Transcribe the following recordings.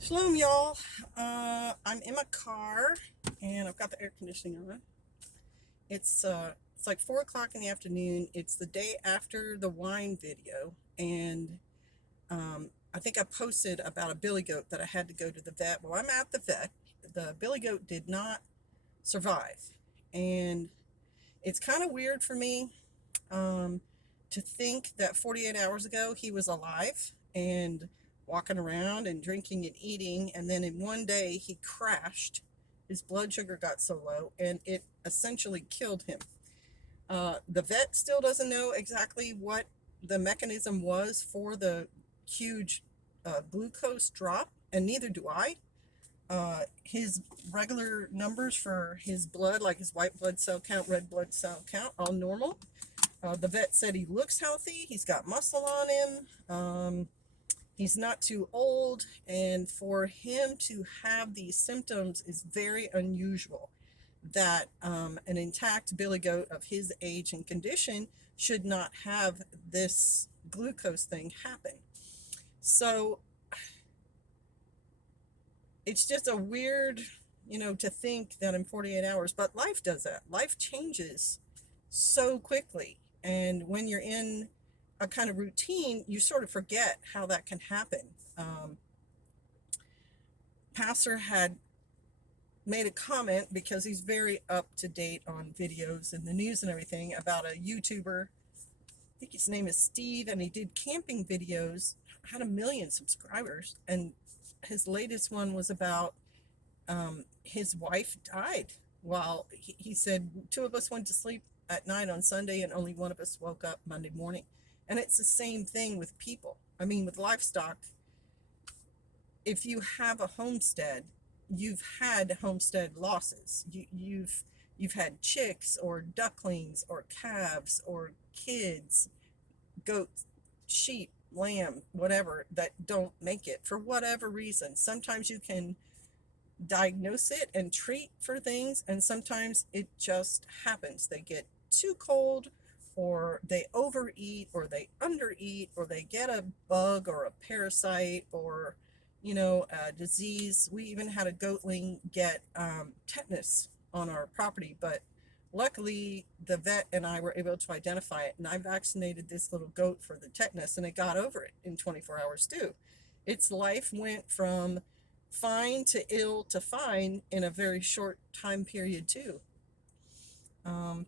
Shalom, y'all. I'm in my car and I've got the air conditioning on. It's like 4 o'clock in the afternoon. It's the day after the wine video, and I think I posted about a billy goat that I had to go to the vet. Well, I'm at the vet. The billy goat did not survive, and it's kind of weird for me um, to think that 48 hours ago he was alive and walking around and drinking and eating, and then in one day he crashed. His blood sugar got so low, and it essentially killed him. The vet still doesn't know exactly what the mechanism was for the huge glucose drop, and neither do I. His regular numbers for his blood, like his white blood cell count, red blood cell count, all normal. The vet said he looks healthy. He's got muscle on him. He's not too old. And for him to have these symptoms is very unusual. That an intact billy goat of his age and condition should not have this glucose thing happen. So it's just a weird, to think that in 48 hours, but life does that. Life changes so quickly. And when you're in a kind of routine, you sort of forget how that can happen. Pastor had made a comment because he's very up to date on videos and the news and everything about a YouTuber. I think his name is Steve, and he did camping videos, had 1 million subscribers. And his latest one was about his wife died while he said two of us went to sleep at night on Sunday and only one of us woke up Monday morning. And it's the same thing with people. I mean, with livestock, if you have a homestead, you've had homestead losses. You've had chicks or ducklings or calves or kids, goats, sheep, lamb, whatever, that don't make it for whatever reason. Sometimes you can diagnose it and treat for things, and sometimes it just happens. They get too cold, or they overeat, or they undereat, or they get a bug or a parasite, or a disease. We even had a goatling get tetanus on our property, but luckily the vet and I were able to identify it, and I vaccinated this little goat for the tetanus, and it got over it in 24 hours too. Its life went from fine to ill to fine in a very short time period too. Um,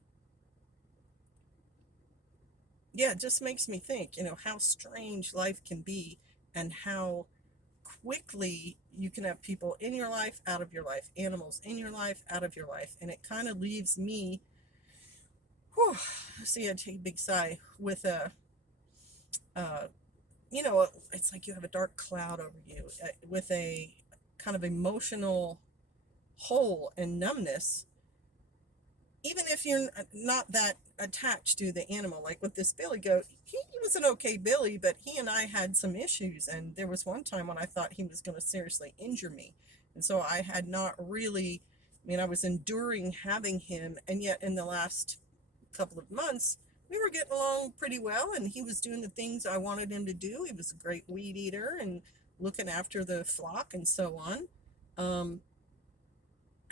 yeah, it just makes me think, how strange life can be, and how quickly you can have people in your life, out of your life, animals in your life, out of your life. And it kind of leaves me, whew, see, I take a big sigh with uh, it's like you have a dark cloud over you, with a kind of emotional hole and numbness, even if you're not that attached to the animal. Like with this billy goat, he was an okay billy, but he and I had some issues, and there was one time when I thought he was going to seriously injure me, and so I had not really, I was enduring having him, and yet in the last couple of months we were getting along pretty well, and he was doing the things I wanted him to do. He was a great weed eater and looking after the flock and so on.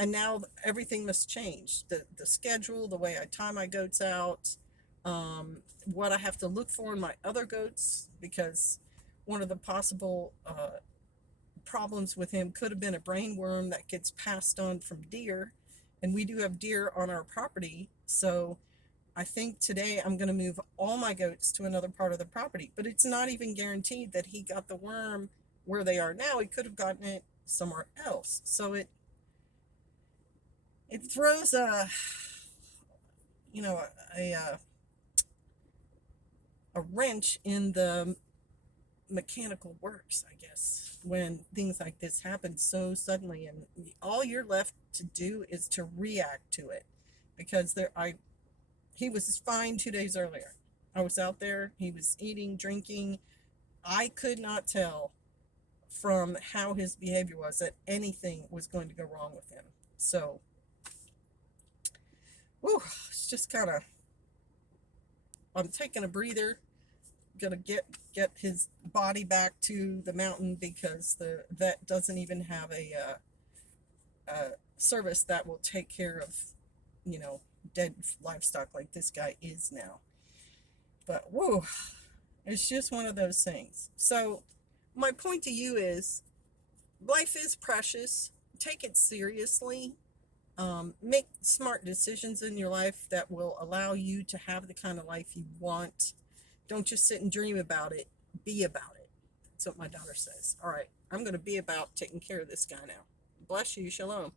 And now everything must change. The schedule, the way I tie my goats out, what I have to look for in my other goats, because one of the possible problems with him could have been a brain worm that gets passed on from deer, and we do have deer on our property. So I think today I'm going to move all my goats to another part of the property, but it's not even guaranteed that he got the worm where they are now. He could have gotten it somewhere else. So it throws you know a a wrench in the mechanical works, I guess, when things like this happen so suddenly, and all you're left to do is to react to it. Because he was fine 2 days earlier. I was out there, he was eating, drinking. I could not tell from how his behavior was that anything was going to go wrong with him. So whew, it's just kind of, I'm taking a breather, gonna get his body back to the mountain because the vet doesn't even have a service that will take care of, you know, dead livestock like this guy is now. But whoa, it's just one of those things. So my point to you is life is precious. Take it seriously. Make smart decisions in your life that will allow you to have the kind of life you want. Don't just sit and dream about it. Be about it. That's what my daughter says. All right, I'm going to be about taking care of this guy now. Bless you. Shalom.